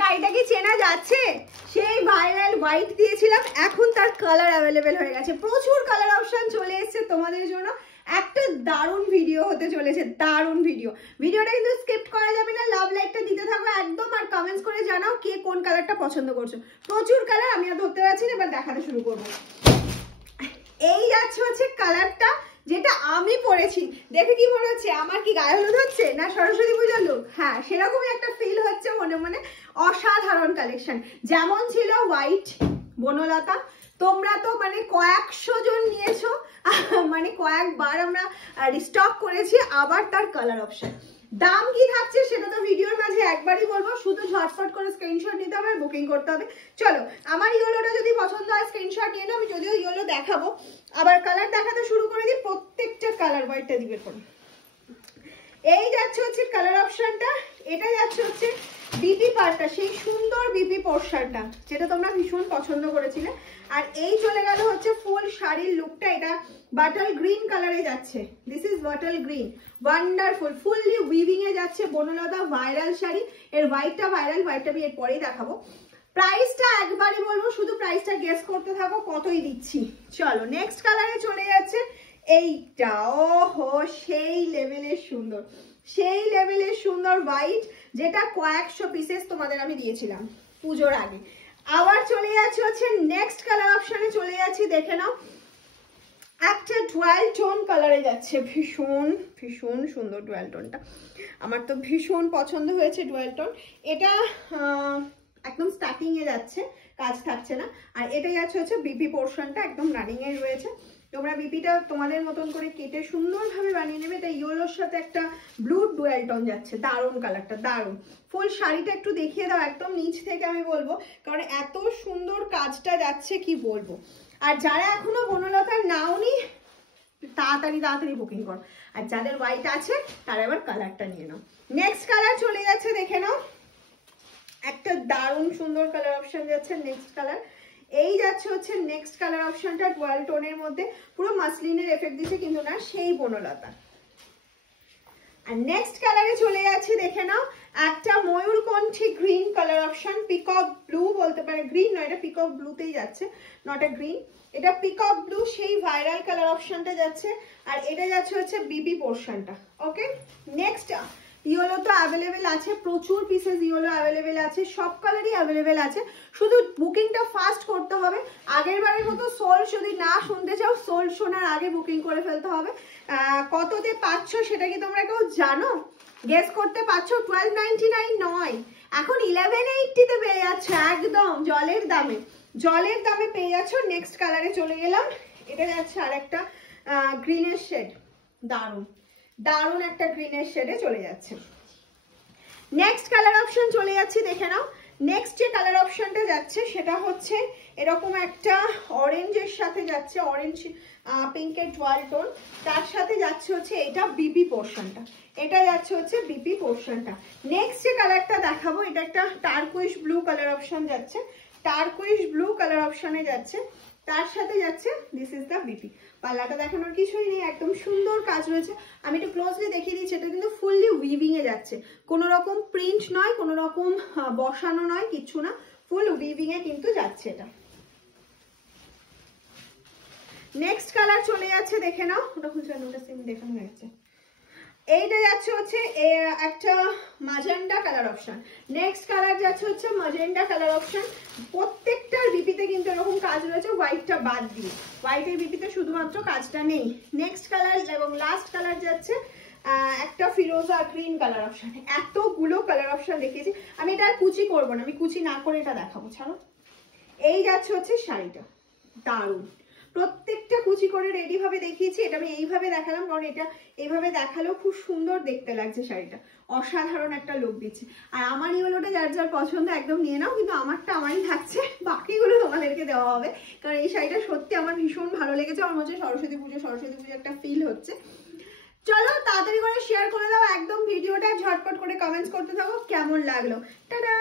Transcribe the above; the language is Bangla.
শাড়িটা কি চেনা যাচ্ছে? সেই ভাইরাল হোয়াইট দিয়েছিলাম, এখন তার কালার অ্যাভেলেবেল হয়ে গেছে, প্রচুর কালার অপশন চলে এসেছে তোমাদের জন্য। একটা দারুণ ভিডিও হতে চলেছে, দারুণ ভিডিওটা কিন্তু স্কিপ করা যাবে না, লাভ লাইকটা দিতে থাকো একদম, আর কমেন্টস করে জানাও কে কোন কালারটা পছন্দ করছো। প্রচুর কালার, আমি আর ধরতে পারছি না, এবার দেখাতে শুরু করবো। এই যাচ্ছে হচ্ছে কালারটা যেটা আমি পরেছি, দেখে কি মনে হচ্ছে আমার কি গায়ে হলুদ হচ্ছে না সরস্বতী পূজার লুক? হ্যাঁ, সেরকমই একটা ফিল হচ্ছে মনে মনে। অসাধারণ কালেকশন, যেমন ছিল হোয়াইট বনলতা, তোমরা তো মানে কয়েকশো জন নিয়েছো, মানে কয়েকবার আমরা রিস্টক করেছি, আবার তার কালার অপশন। দাম কি থাকছে সেটা তো ভিডিওর মাঝে একবারই বলবো, শুধু ঝটফট করে স্ক্রিনশট নিতে হবে, বুকিং করতে হবে। চলো, আমার ইয়েলোটা যদি পছন্দ হয় স্ক্রিনশট নিয়ে নাও, আমি যদিও ইয়েলো দেখাবো, আবার কালার দেখাতে শুরু করে দিই। প্রত্যেকটা কালার হোয়াইটটা দিবে করুন। এই যাচ্ছে হচ্ছে কালার অপশনটা, এটা যাচ্ছে হচ্ছে বিপি পার্টটা, সেই সুন্দর বিপি পোর্শনটা যেটা তোমরা ভীষণ পছন্দ করেছিলে। আর এই চলে গেল হচ্ছে ফুল শাড়ির লুকটা, এটা বাটল গ্রিন কালারে যাচ্ছে, this is bottle green, wonderful, fully weaving এ যাচ্ছে বনলতা ভাইরাল শাড়ি। এর হোয়াইটটা ভাইরাল, হোয়াইটটা আমি এরপরেই দেখাবো। প্রাইসটা একবারই বলবো, শুধু প্রাইসটা গেস করতে থাকো কতই দিচ্ছি। চলো নেক্সট কালারে চলে যাচ্ছে এইটা, ওহো সেই লেভেলের সুন্দর, সেই লেভেলের সুন্দর হোয়াইট, যেটা কয়েকশো পিসেস তোমাদের আমি দিয়েছিলাম পুজোর আগে। আবার চলে যাচ্ছে হচ্ছে নেক্সট কালার অপশনে চলে যাচ্ছি, দেখে নাও একটা ডুয়াল টোন কালারে যাচ্ছে, ভীষণ ভীষণ সুন্দর ডুয়াল টোনটা, আমার তো ভীষণ পছন্দ হয়েছে ডুয়াল টোন। এটা একদম স্টার্টিং এ যাচ্ছে, কাজ থাকছে না। আর এটা যাচ্ছে হচ্ছে বিপি পোর্শনটা, একদম রানিং এ রয়েছে। তোমরা বিপিটা তোমাদের মতন করে কেটে সুন্দরভাবে বানিয়ে নেবে। এটা ইয়েলোর সাথে একটা ব্লু ডুয়াল টোন যাচ্ছে, দারুণ কালারটা, দারুণ। ফুল শাড়িটা একটু দেখিয়ে দাও একদম নিচ থেকে, আমি বলবো, কারণ এত সুন্দর কাজটা যাচ্ছে কি বলবো। আর যারা এখনো বনলতার নাওনি, তাড়াতাড়ি তাড়াতাড়ি বুকিং করো, আর যাদের হোয়াইট আছে তারা এবার কালারটা নিয়ে নাও। নেক্সট কালার চলে যাচ্ছে, দেখে নাও একটা দারুণ সুন্দর কালার অপশন যাচ্ছে। নেক্সট কালার এই যাচ্ছে হচ্ছে নেক্সট কালার অপশনটা, ডুয়াল টোনের মধ্যে, পুরো মাসলিনের এফেক্ট দিচ্ছে কিন্তু না, সেই বনলতা। আর নেক্সট কালারে চলে যাচ্ছে, দেখে নাও একটা ময়ূরকণ্ঠী green colour option, peacock blue বলতে পারে, গ্রিন নয়, এটা পিকক ব্লুতেই যাচ্ছে, নট এ গ্রিন, এটা পিকক ব্লু, সেই ভাইরাল কালার অপশনটা যাচ্ছে। আর এটা যাচ্ছে হচ্ছে বিবি পোর্শনটা। ওকে, নেক্সট ইয়েলো তো অ্যাভেলেবেল আছে, প্রচুর পিসেস ইয়েলো অ্যাভেলেবেল আছে, সব কালারই অ্যাভেলেবেল আছে, শুধু বুকিংটা ফাস্ট করতে হবে। আগের বারের মতো সোল যদি না শুনতে চাও, সোল শোনার আগে বুকিং করে ফেলতে হবে। কততে পাচ্ছ সেটা কি তোমরা কেউ জানো? গেস করতে পারছো? 1299 নয়, এখন 1180-তে পেয়ে যাচ্ছ, একদম জলের দামে, জলের দামে পেয়ে যাচ্ছ। নেক্সট কালারে চলে গেলাম, এটা যাচ্ছে আর একটা গ্রিনের শেড, দারুণ দারুণ একটা গ্রিনের শেডে চলে যাচ্ছে। নেক্সট কালার অপশন চলে যাচ্ছে, দেখে নাও নেক্সট যে কালার অপশনটা যাচ্ছে সেটা হচ্ছে এরকম একটা অরেঞ্জের সাথে যাচ্ছে, অরেঞ্জ পিঙ্কের ডুয়াল টোন, তার সাথে যাচ্ছে হচ্ছে এটা বিপি পোর্শনটা, এটা যাচ্ছে হচ্ছে বিপি পোর্শনটা। নেক্সট যে কালারটা দেখাবো, এটা একটা টার্কুইশ ব্লু কালার অপশন যাচ্ছে, টার্কুইশ ব্লু কালার অপশনে যাচ্ছে, তার সাথে যাচ্ছে দিস ইজ দ্য বিপি। পাল্লাটা দেখানোর কিছুই নেই, একদম সুন্দর কাজ রয়েছে। আমি একটু ক্লোজলি দেখিয়ে দিচ্ছি, এটা কিন্তু ফুললি উইভিং এ যাচ্ছে, কোনো রকম প্রিন্ট নয়, কোনো রকম বসানো নয়, কিচ্ছু না, ফুল উইভিং এ কিন্তু যাচ্ছে এটা। নেক্সট কালার চলে যাচ্ছে, দেখে নাও, ওটা খুলছে না, ওটা সিম দেখানো হয়ে গেছে। এইটা যাচ্ছে হচ্ছে একটা magenta colour option. Next colour যাচ্ছে হচ্ছে ম্যাজেন্ডা কালার অপশন। প্রত্যেকটার বিপিতে কিন্তু এরকম কাজ রয়েছে, হোয়াইটটা বাদ দিয়ে, হোয়াইটের বিপিতে শুধুমাত্র কাজটা নেই। নেক্সট কালার এবং লাস্ট কালার যাচ্ছে একটা ফিরোজা গ্রিন কালার অপশন। এতগুলো কালার অপশন দেখিয়েছি, আমি এটা আর কুচি করবো না, আমি কুচি না করে এটা দেখাবো, ছাড়ো। এই যাচ্ছে হচ্ছে শাড়িটা, দারুণ, প্রত্যেকটা কুচি করে রেডি ভাবে দেখিয়েছি, এটা আমি এইভাবে দেখালাম কারণ এটা এইভাবে দেখালেও খুব সুন্দর দেখতে লাগছে শাড়িটা, অসাধারণ একটা লুক দিচ্ছে। আর আমার ইয়েলোটা যার যার পছন্দ একদম নিয়ে নাও, কিন্তু আমারটা আমারই থাকছে, বাকিগুলো তোমাদেরকে দেওয়া হবে, কারণ এই শাড়িটা সত্যি আমার ভীষণ ভালো লেগেছে। আমার মনে হচ্ছে সরস্বতী পুজো একটা ফিল হচ্ছে। চলো তাড়াতাড়ি করে শেয়ার করে দাও একদম ভিডিওটা, ঝটপট করে কমেন্টস করতে থাকো কেমন লাগলো। টাটা।